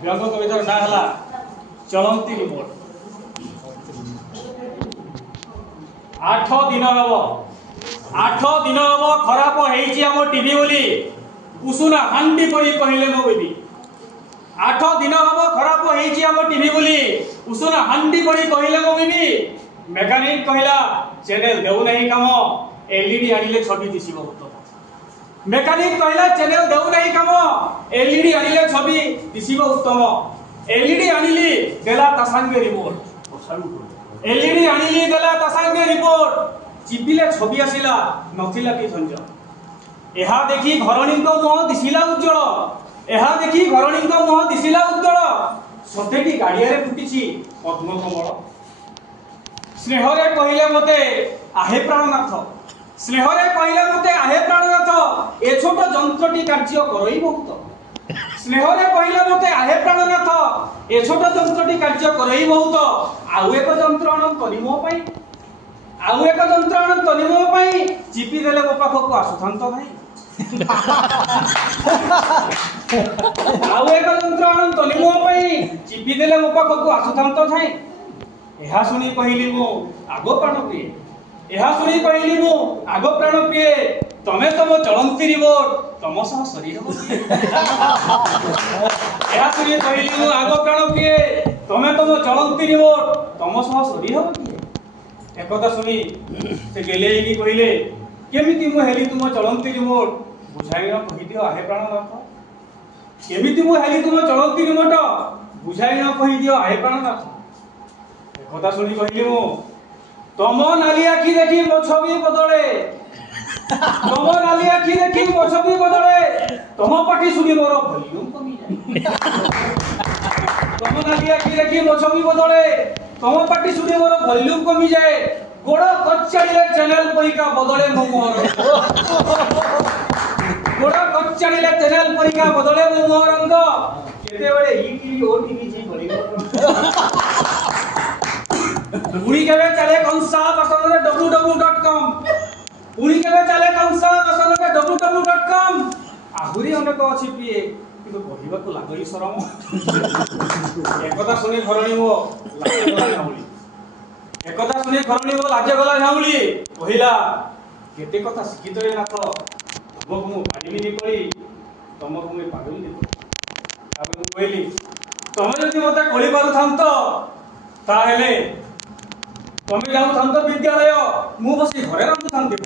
व्यंग कवितार ना है चलती रिमोट। 8 दिन हम खराब हो टीवी बोली उषुना हांडी पड़ी कहले मो बेबी। 8 दिन हम खराब हो टीवी बोली उषुना हांडी पड़ी कहले मो बेबी। मेकानिक कहला चैनल देउ नहीं काम एलईडी आनिले छवि दिसिबो उत्तम। मेकानिक कहला चैनल देउ नहीं काम एलईडी आनिले छवि दिसिबो उत्तम। एलईडी आनिली देला ता संगे रिमोट। एलईडी आनिली देला ता संगे रिपोर्ट। चिपिले छवि आसिला नथिला कि झंझ। एहा देखि घरणी को मुह दिसिला उज्जवल। एहा देखि घरणी को मुह दिसिला उज्जवल। सतेटी गाड़िया रे फुटिछि पद्म कमल। स्नेहरे कहिले मते आहे प्राणनाथ। स्नेहरे कहिले मते आहे प्राणनाथ ए छोट जंत्रटी कार्य करई बहुत। स्नेहरे कहिले मते आहे प्राणनाथ ए छोट जंत्रटी कार्य करई बहुत। आउ एक जंत्र अनंत निमो पई आउ एक जंत्र अनंत निमो पई चिपी देले मो पाखक आसुथांत भाई। आउ एक जंत्र अनंत निमो पई चिपी देले मो पाखक आसुथांत भाई। एहा सुनी कहली मो आगो प्राण प्रिय। एहा सुनी कहली मो आगो प्राण प्रिय तमे तम चलंती रिमोट तम सह सरी हबो। एहा सुनी कहली मो आगो प्राण प्रिय तमे तम चलंती रिमोट तम सह सरी हबो। एकदा सुनी से गेले की कहले केमिति मो हेली तुम चलंती रिमोट बुझाई न कहि दियो आहे प्राणनाथ। केमिति मो हेली तुम चलंती रिमोट बुझाई न कहि दियो आहे प्राणनाथ। कथा सुनी कहली मो तम नाली आखि देखी मो छवि बदले। तम नाली आखि देखी मो छवि बदले तम पाटी सुनी मोर वॉल्यूम कमी जाए। तम नाली आखि देखी मो छवि बदले तम पाटी सुनी मोर वॉल्यूम कमी जाए। गोड़ कच्चाड़ीले चैनल परिका बदले मो मोर। गोड़ कच्चाड़ीले चैनल परिका बदले मो मोर रंग। केते बेले ईटीवी ओटीवी जी परिका पुरी केबे चले कंसा पसंद www.com। पुरी केबे चले कंसा पसंद www.com। आहुरी अनेक अछि पिए किंतु कहिबा को लागई शरम। एकदा सुनी घरणी मो लाजे गला झाउली। एकदा सुनी घरणी मो लाजे गला झाउली कहिला केते कथा शिखित रे नाथ तमको मु पाडिमिनी करी तमको मु पागल दे। अब मु कहली तमे जदि मते कळि पारु थांत ताहेले तमे जाऊ थांत विद्यालय मु बसी घरे रंतु थांती।